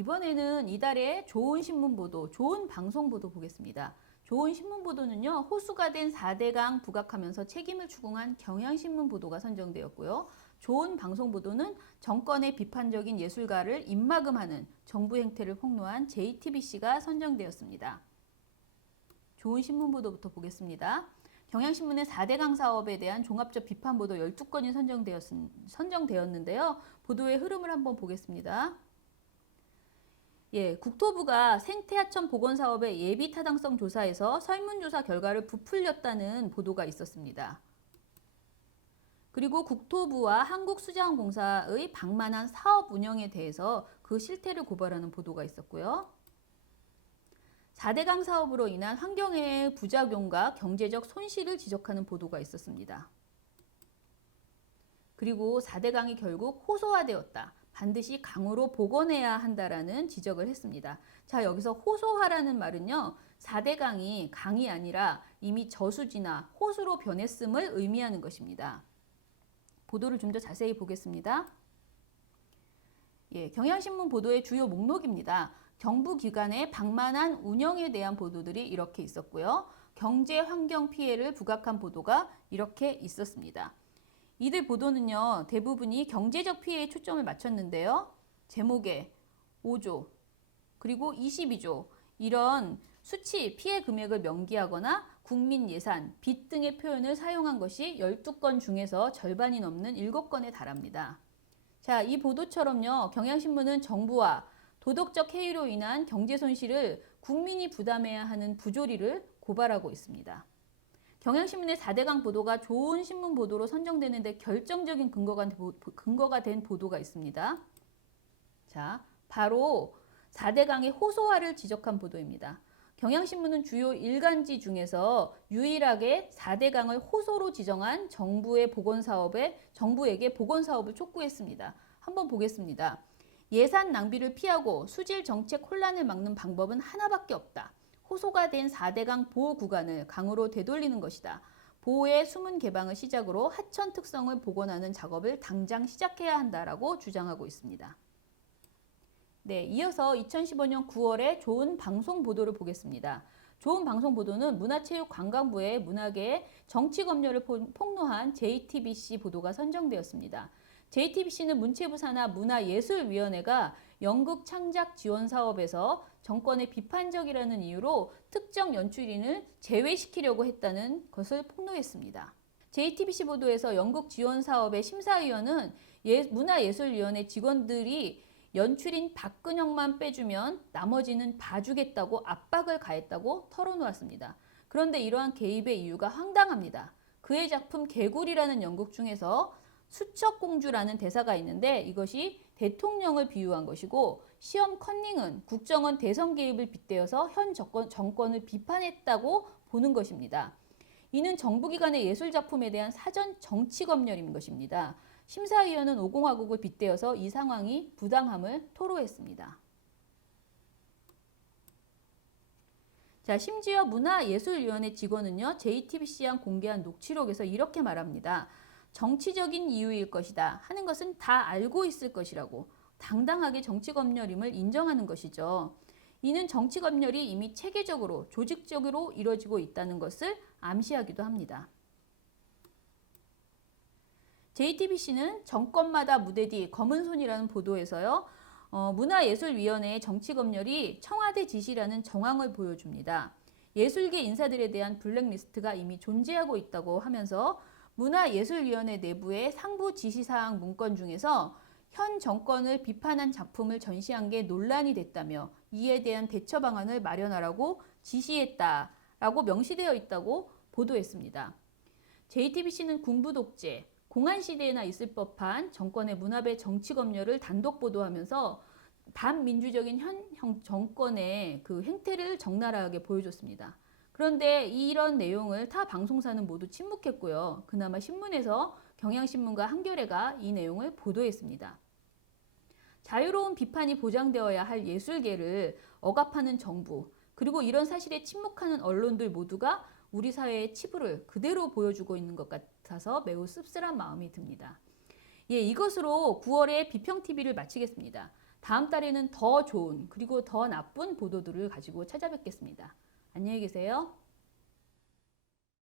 이번에는 이달의 좋은 신문 보도, 좋은 방송 보도 보겠습니다. 좋은 신문 보도는요, 호수가 된 4대강 부각하면서 책임을 추궁한 경향신문 보도가 선정되었고요. 좋은 방송 보도는 정권의 비판적인 예술가를 입막음하는 정부 행태를 폭로한 JTBC가 선정되었습니다. 좋은 신문 보도부터 보겠습니다. 경향신문의 4대강 사업에 대한 종합적 비판 보도 12건이 선정되었는데요. 보도의 흐름을 한번 보겠습니다. 국토부가 생태하천 복원 사업의 예비 타당성 조사에서 설문조사 결과를 부풀렸다는 보도가 있었습니다. 그리고 국토부와 한국수자원공사의 방만한 사업 운영에 대해서 그 실태를 고발하는 보도가 있었고요. 4대강 사업으로 인한 환경의 부작용과 경제적 손실을 지적하는 보도가 있었습니다. 그리고 4대강이 결국 호소화되었다. 반드시 강으로 복원해야 한다라는 지적을 했습니다. 자, 여기서 호소화라는 말은요, 4대강이 강이 아니라 이미 저수지나 호수로 변했음을 의미하는 것입니다. 보도를 좀 더 자세히 보겠습니다. 경향신문 보도의 주요 목록입니다. 정부기관의 방만한 운영에 대한 보도들이 이렇게 있었고요. 경제 환경 피해를 부각한 보도가 이렇게 있었습니다. 이들 보도는요, 대부분이 경제적 피해에 초점을 맞췄는데요. 제목에 5조, 그리고 22조 이런 수치, 피해 금액을 명기하거나 국민 예산, 빚 등의 표현을 사용한 것이 12건 중에서 절반이 넘는 7건에 달합니다. 자, 이 보도처럼요, 경향신문은 정부와 도덕적 해이로 인한 경제 손실을 국민이 부담해야 하는 부조리를 고발하고 있습니다. 경향신문의 4대강 보도가 좋은 신문 보도로 선정되는데 결정적인 근거가 된 보도가 있습니다. 자, 바로 4대강의 호소화를 지적한 보도입니다. 경향신문은 주요 일간지 중에서 유일하게 4대강을 호소로 지정한 정부에게 복원 사업을 촉구했습니다. 한번 보겠습니다. 예산 낭비를 피하고 수질 정책 혼란을 막는 방법은 하나밖에 없다. 호소가 된 4대강 보호 구간을 강으로 되돌리는 것이다. 보호의 수문 개방을 시작으로 하천 특성을 복원하는 작업을 당장 시작해야 한다라고 주장하고 있습니다. 네, 이어서 2015년 9월에 좋은 방송 보도를 보겠습니다. 좋은 방송 보도는 문화체육관광부의 문화계의 정치 검열을 폭로한 JTBC 보도가 선정되었습니다. JTBC는 문체부 산하 문화예술위원회가 연극 창작 지원 사업에서 정권의 비판적이라는 이유로 특정 연출인을 제외시키려고 했다는 것을 폭로했습니다. JTBC 보도에서 연극 지원 사업의 심사위원은 문화예술위원회 직원들이 연출인 박근영만 빼주면 나머지는 봐주겠다고 압박을 가했다고 털어놓았습니다. 그런데 이러한 개입의 이유가 황당합니다. 그의 작품 개구리라는 연극 중에서 수척공주라는 대사가 있는데 이것이 대통령을 비유한 것이고 시험 컨닝은 국정원 대선 개입을 빗대어서 현 정권을 비판했다고 보는 것입니다. 이는 정부기관의 예술작품에 대한 사전 정치검열인 것입니다. 심사위원은 5공화국을 빗대어서 이 상황이 부당함을 토로했습니다. 자, 심지어 문화예술위원회 직원은요, JTBC랑 공개한 녹취록에서 이렇게 말합니다. 정치적인 이유일 것이다 하는 것은 다 알고 있을 것이라고 당당하게 정치검열임을 인정하는 것이죠. 이는 정치검열이 이미 체계적으로 조직적으로 이루어지고 있다는 것을 암시하기도 합니다. JTBC는 정권마다 무대 뒤 검은 손이라는 보도에서요. 문화예술위원회의 정치검열이 청와대 지시라는 정황을 보여줍니다. 예술계 인사들에 대한 블랙리스트가 이미 존재하고 있다고 하면서 문화예술위원회 내부의 상부 지시사항 문건 중에서 현 정권을 비판한 작품을 전시한 게 논란이 됐다며 이에 대한 대처 방안을 마련하라고 지시했다라고 명시되어 있다고 보도했습니다. JTBC는 군부 독재, 공안시대에나 있을 법한 정권의 문화배 정치검열을 단독 보도하면서 반민주적인 현 정권의 그 행태를 적나라하게 보여줬습니다. 그런데 이런 내용을 타 방송사는 모두 침묵했고요. 그나마 신문에서 경향신문과 한겨레가 이 내용을 보도했습니다. 자유로운 비판이 보장되어야 할 예술계를 억압하는 정부, 그리고 이런 사실에 침묵하는 언론들 모두가 우리 사회의 치부를 그대로 보여주고 있는 것 같아서 매우 씁쓸한 마음이 듭니다. 이것으로 9월의 비평TV를 마치겠습니다. 다음 달에는 더 좋은 그리고 더 나쁜 보도들을 가지고 찾아뵙겠습니다. 안녕히 계세요.